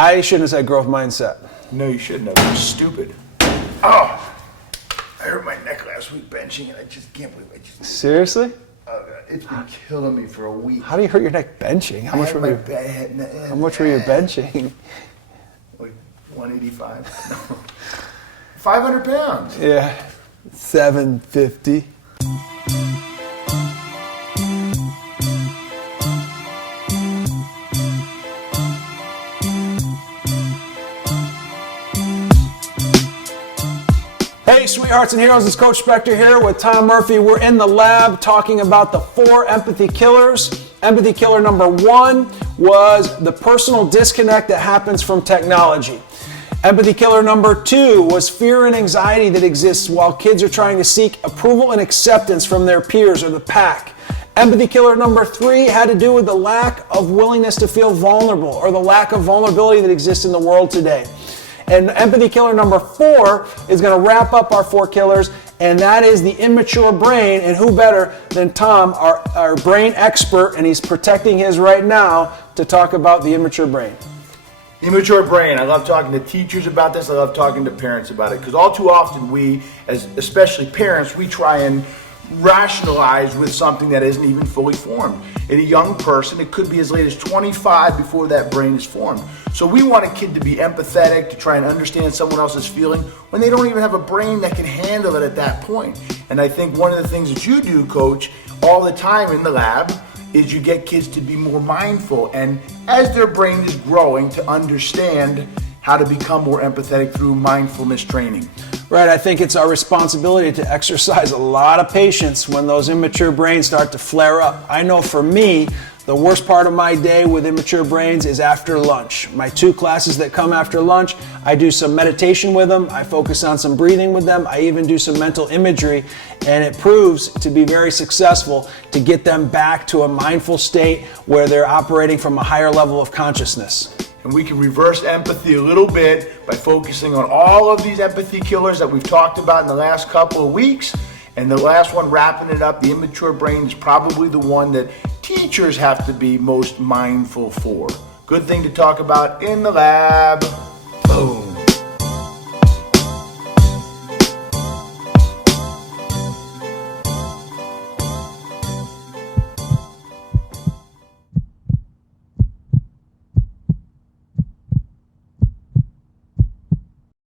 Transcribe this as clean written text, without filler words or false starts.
I shouldn't have said growth mindset. No, you shouldn't have. You're stupid. Oh, I hurt my neck last week benching, and I just can't believe I just... Seriously? Oh, God. It's been killing me for a week. How do you hurt your neck benching? How much were you benching? Like 185. 500 pounds. Yeah, 750. Hey, sweethearts and heroes, it's Coach Spector here with Tom Murphy. We're in the lab talking about the 4 empathy killers. Empathy killer number 1 was the personal disconnect that happens from technology. Empathy killer number 2 was fear and anxiety that exists while kids are trying to seek approval and acceptance from their peers or the pack. Empathy killer number 3 had to do with the lack of willingness to feel vulnerable or the lack of vulnerability that exists in the world today. And empathy killer number 4 is going to wrap up our 4 killers, and that is the immature brain. And who better than Tom, our brain expert, and he's protecting his right now to talk about the immature brain. Immature brain. I love talking to teachers about this. I love talking to parents about it because all too often we, as especially parents, we try and rationalize with something that isn't even fully formed. In a young person, it could be as late as 25 before that brain is formed. So we want a kid to be empathetic, to try and understand someone else's feeling when they don't even have a brain that can handle it at that point. And I think one of the things that you do, Coach, all the time in the lab is you get kids to be more mindful and as their brain is growing to understand how to become more empathetic through mindfulness training. Right, I think it's our responsibility to exercise a lot of patience when those immature brains start to flare up. I know for me, the worst part of my day with immature brains is after lunch. My 2 classes that come after lunch, I do some meditation with them, I focus on some breathing with them, I even do some mental imagery, and it proves to be very successful to get them back to a mindful state where they're operating from a higher level of consciousness. And we can reverse empathy a little bit by focusing on all of these empathy killers that we've talked about in the last couple of weeks. And the last one, wrapping it up, the immature brain, is probably the one that teachers have to be most mindful for. Good thing to talk about in the lab. Boom.